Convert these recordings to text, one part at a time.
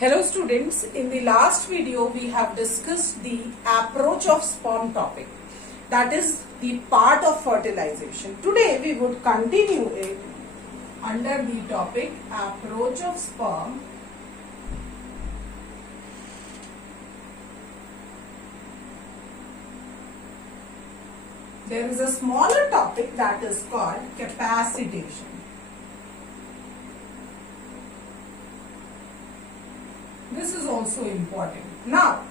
Hello students, in the last video we have discussed the approach of sperm topic, that is the part of fertilization. Today we would continue it under the topic approach of sperm. There is a smaller topic that is called capacitation. This is also important. Now,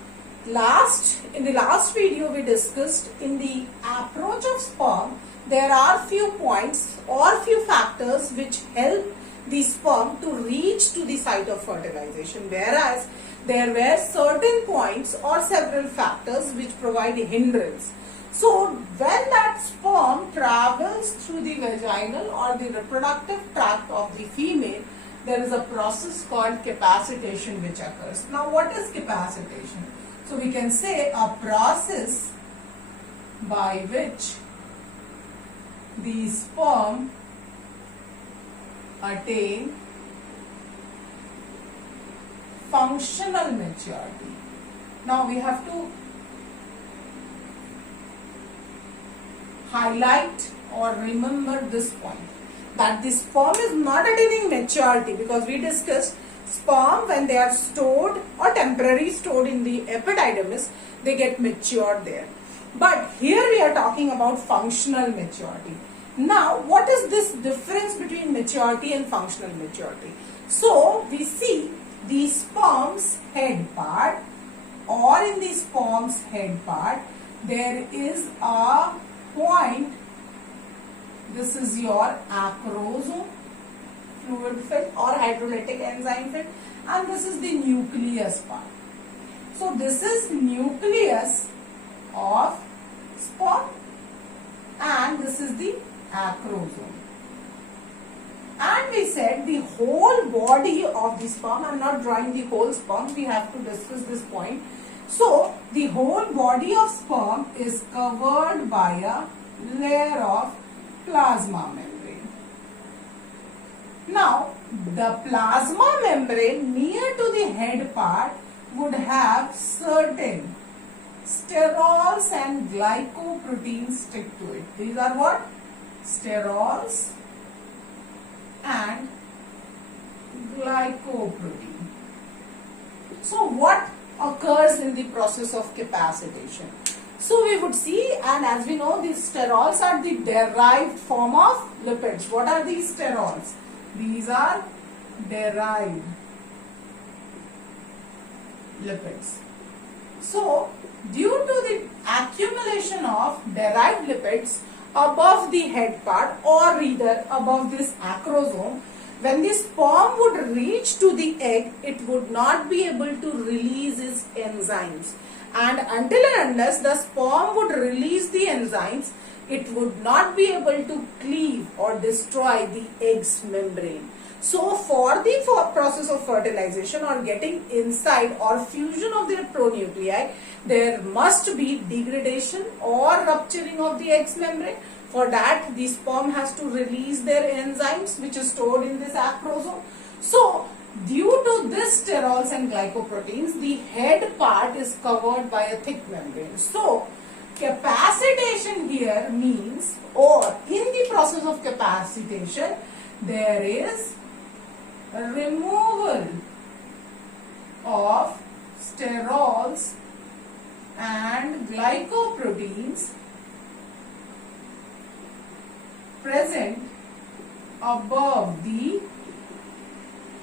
in the last video we discussed in the approach of sperm, there are few points or few factors which help the sperm to reach to the site of fertilization, whereas there were certain points or several factors which provide a hindrance. So, when that sperm travels through the vaginal or the reproductive tract of the female, there is a process called capacitation which occurs. Now, what is capacitation? So, we can say a process by which the sperm attain functional maturity. Now, we have to highlight or remember this point, that the sperm is not attaining maturity, because we discussed sperm, when they are stored or temporarily stored in the epididymis, they get matured there. But here we are talking about functional maturity. Now, what is this difference between maturity and functional maturity? So, we see the sperm's head part, or in the sperm's head part, there is a point. This is your acrosome, fluid film or hydrolytic enzyme film, and this is the nucleus part. So this is nucleus of sperm and this is the acrosome. And we said the whole body of the sperm, I am not drawing the whole sperm, we have to discuss this point. So the whole body of sperm is covered by a layer of plasma membrane. Now, the plasma membrane near to the head part would have certain sterols and glycoproteins stick to it. These are what? Sterols and glycoprotein. So, what occurs in the process of capacitation? So we would see, and as we know, these sterols are the derived form of lipids. What are these sterols? These are derived lipids. So due to the accumulation of derived lipids above the head part, or rather above this acrosome, when the sperm would reach to the egg, it would not be able to release its enzymes. And until and unless the sperm would release the enzymes, it would not be able to cleave or destroy the egg's membrane. So for the process of fertilization or getting inside or fusion of the pronuclei, there must be degradation or rupturing of the egg's membrane. For that, the sperm has to release their enzymes which is stored in this acrosome. So due to this sterols and glycoproteins, the head part is covered by a thick membrane. So, capacitation here means, or in the process of capacitation, there is a removal of sterols and glycoproteins present above the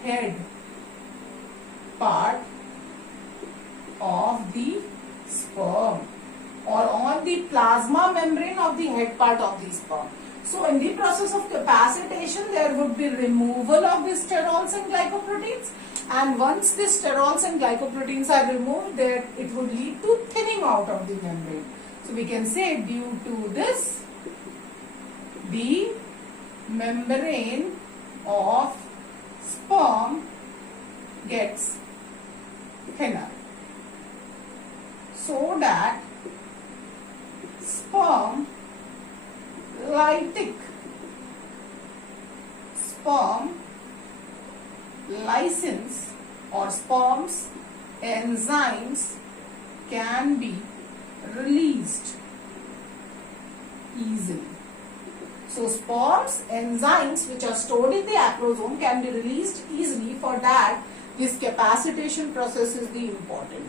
head part of the sperm, or on the plasma membrane of the head part of the sperm. So in the process of capacitation, there would be removal of the sterols and glycoproteins, and once the sterols and glycoproteins are removed, there it would lead to thinning out of the membrane. So we can say, due to this, the membrane of sperm gets thinner, so that sperm lytic sperm license or sperm's enzymes can be released easily. So sperm's enzymes which are stored in the acrosome can be released easily. For that, this capacitation process is the important.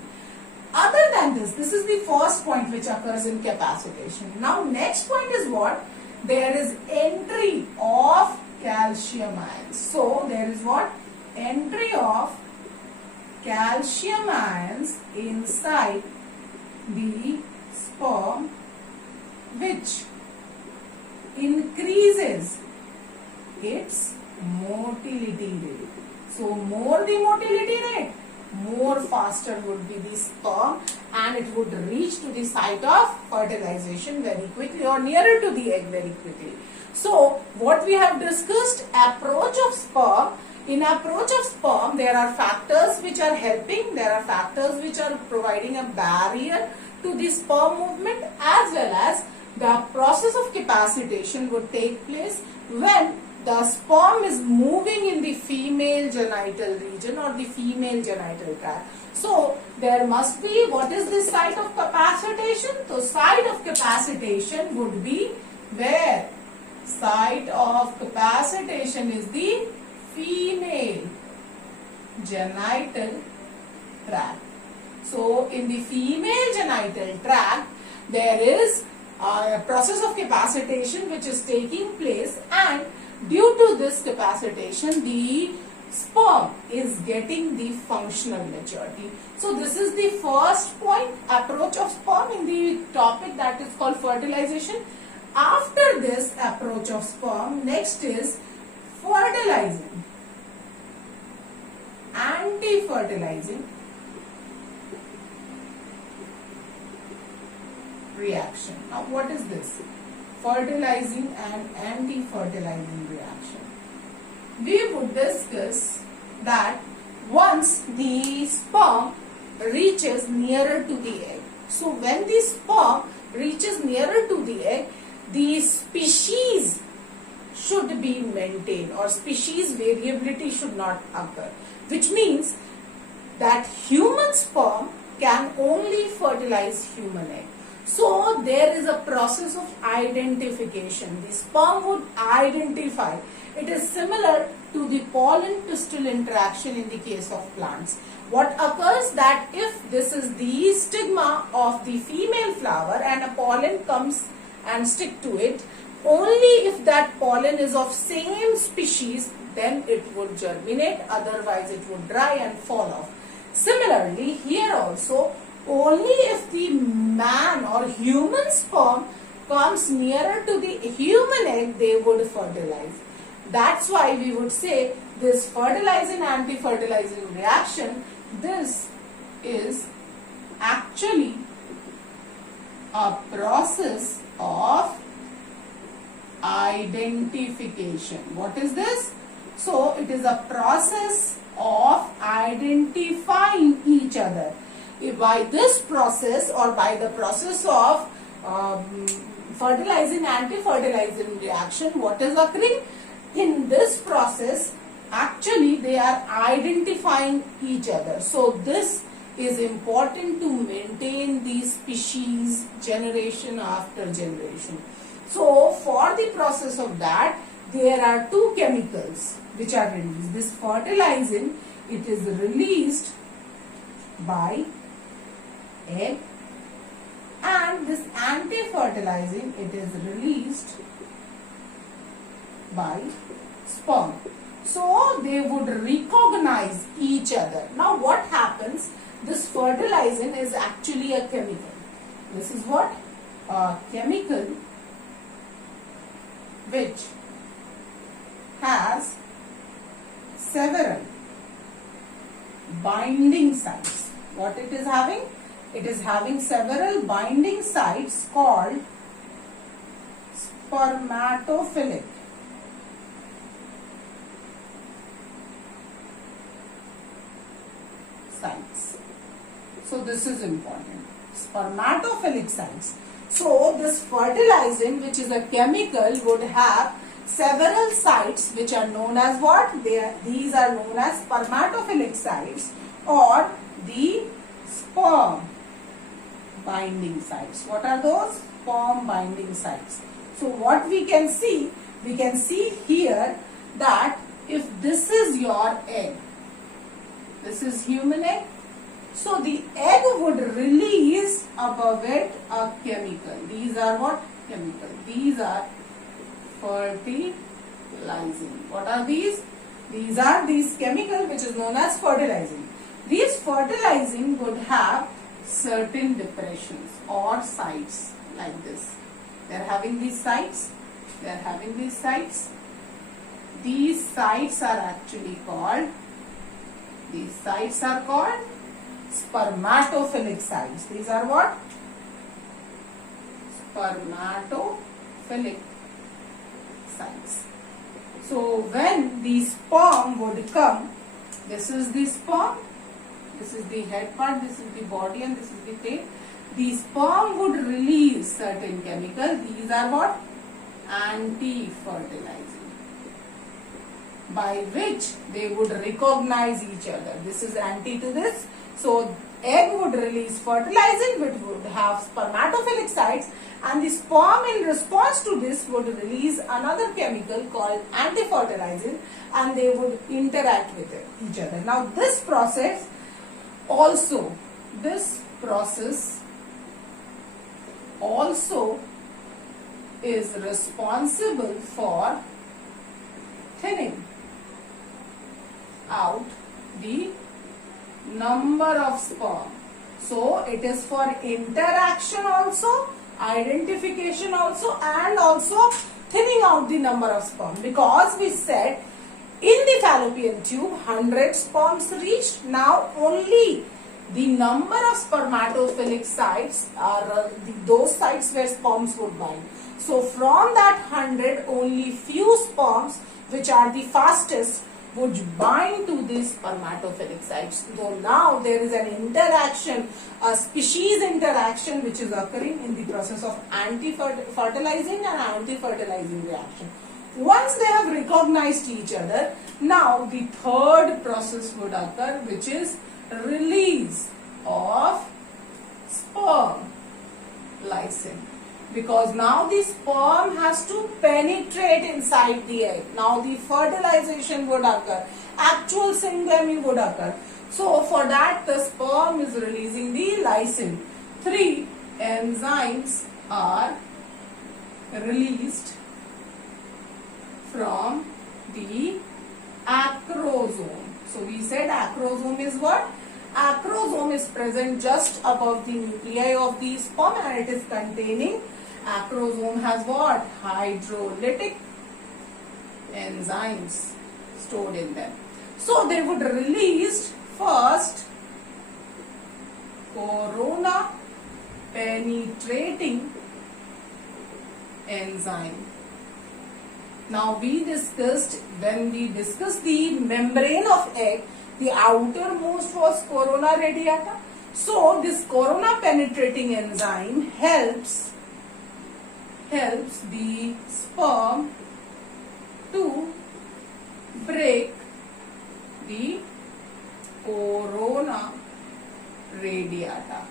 Other than this is the first point which occurs in capacitation. Now next point is what? There is entry of calcium ions. So there is what? Entry of calcium ions inside the sperm, which increases its motility rate. So more the motility rate, more faster would be the sperm, and it would reach to the site of fertilization very quickly, or nearer to the egg very quickly. So what we have discussed, approach of sperm. In approach of sperm, there are factors which are helping, there are factors which are providing a barrier to the sperm movement, as well as the process of capacitation would take place when the sperm is moving in the female genital region or the female genital tract. So there must be, what is the site of capacitation? So site of capacitation would be where? Site of capacitation is the female genital tract. So in the female genital tract, there is a process of capacitation which is taking place, and due to this capacitation, the sperm is getting the functional maturity. So this is the first point, approach of sperm, in the topic that is called fertilization. After this approach of sperm, next is fertilizing, anti-fertilizing reaction. Now what is this? Fertilizing and anti-fertilizing reaction. We would discuss that once the sperm reaches nearer to the egg. So when the sperm reaches nearer to the egg, the species should be maintained, or species variability should not occur, which means that human sperm can only fertilize human egg. So there is a process of identification. The sperm would identify. It is similar to the pollen pistil interaction in the case of plants. What occurs that if this is the stigma of the female flower and a pollen comes and stick to it, only if that pollen is of same species, then it would germinate, otherwise it would dry and fall off. Similarly, here also, only if the man or human sperm comes nearer to the human egg, they would fertilize. That's why we would say this fertilizing anti-fertilizing reaction, this is actually a process of identification. What is this? So it is a process of identifying each other. By this process, or by the process of fertilizing anti-fertilizing reaction, what is occurring? In this process, actually they are identifying each other. So this is important to maintain the species generation after generation. So for the process of that, there are two chemicals which are released. This fertilizing, it is released by egg, and this anti-fertilizing, it is released by sperm. So they would recognize each other. Now what happens? This fertilizing is actually a chemical. This is what? A chemical which has several binding sites. What it is having? It is having several binding sites called spermatophilic sites. So this is important. Spermatophilic sites. So this fertilizing, which is a chemical, would have several sites which are known as what? These are known as spermatophilic sites or the sperm binding sites. What are those? Sperm binding sites. So what we can see here that if this is your egg, this is human egg, so the egg would release above it a chemical. These are what? Chemical. These are fertilizing. What are these? These are these chemical which is known as fertilizing. These fertilizing would have certain depressions or sites like this. They are having these sites. They are having these sites. These sites are actually called, spermatophilic sites. These are what? Spermatophilic sites. So when the sperm would come, this is the sperm, this is the head part, this is the body and this is the tail. The sperm would release certain chemicals. These are what? Anti-fertilizing, by which they would recognize each other. This is anti to this. So egg would release fertilizing, which would have spermatophilic sites, and the sperm in response to this would release another chemical called anti-fertilizing, and they would interact with each other. Now this process also is responsible for thinning out the number of sperm. So it is for interaction also, identification also, and also thinning out the number of sperm, because we said in the fallopian tube 100 sperms reached. Now only the number of spermatophilic sites are those sites where sperms would bind. So from that 100, only few sperms, which are the fastest, would bind to these spermatophilic sites. So now there is an interaction, a species interaction, which is occurring in the process of anti-fertilizing and anti-fertilizing reaction. Once they have recognized each other, now the third process would occur, which is release of sperm lysine. Because now the sperm has to penetrate inside the egg. Now the fertilization would occur. Actual syngamy would occur. So for that the sperm is releasing the lysine. 3 enzymes are released from the acrosome. So we said acrosome is what? Acrosome is present just above the nuclei of the sperm, and it is containing, acrosome has what? Hydrolytic enzymes stored in them. So they would release first corona penetrating enzyme. Now we discussed, when we discussed the membrane of egg, the outermost was corona radiata. So this corona penetrating enzyme helps the sperm to break the corona radiata.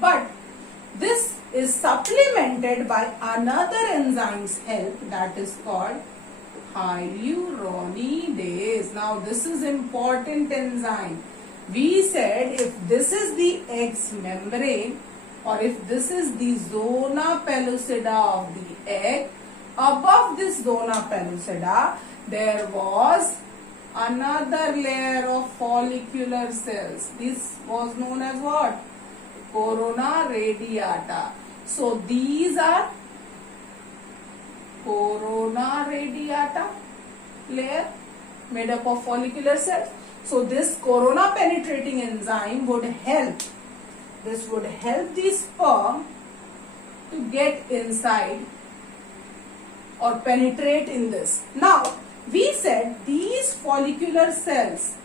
But this is supplemented by another enzyme's help, that is called hyaluronidase. Now this is important enzyme. We said if this is the egg's membrane, or if this is the zona pellucida of the egg, above this zona pellucida there was another layer of follicular cells. This was known as what? Corona radiata. So these are corona radiata layer made up of follicular cells. So this corona penetrating enzyme would help. This would help the sperm to get inside or penetrate in this. Now we said these follicular cells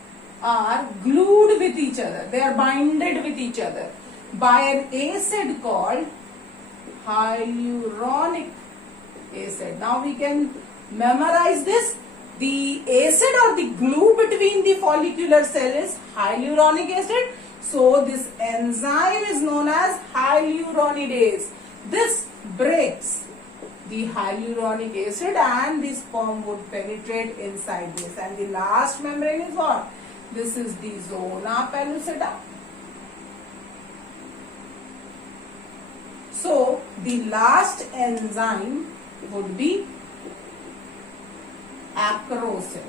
are glued with each other. They are binded with each other by an acid called hyaluronic acid. Now we can Memorize this. The acid or the glue between the follicular cell is hyaluronic acid. So this enzyme is known as hyaluronidase. This breaks the hyaluronic acid and the sperm would penetrate inside this. And the last membrane is what? This is the zona pellucida. So the last enzyme would be acrocin.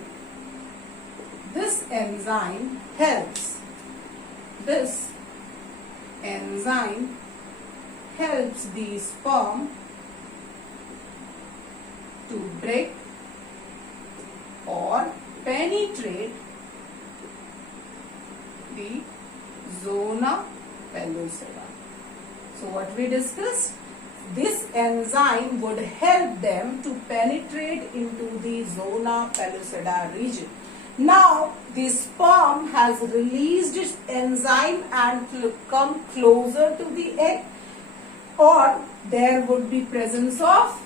This enzyme helps. This enzyme helps the sperm to break or penetrate the zona pellucida. So what we discussed, this enzyme would help them to penetrate into the zona pellucida region. Now the sperm has released its enzyme and come closer to the egg, or there would be presence of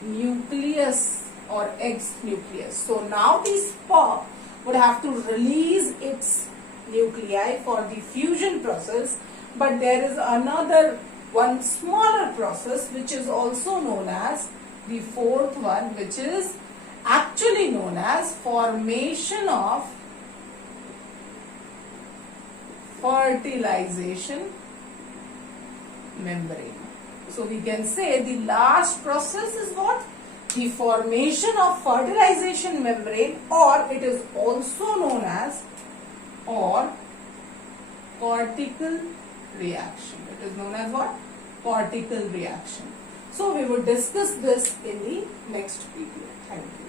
nucleus or egg's nucleus. So now the sperm would have to release its nuclei for the fusion process, but there is another one smaller process which is also known as the fourth one, which is actually known as formation of fertilization membrane. So we can say the last process is what? The formation of fertilization membrane, or it is also known as cortical reaction. It is known as what? Cortical reaction. So we will discuss this in the next video. Thank you.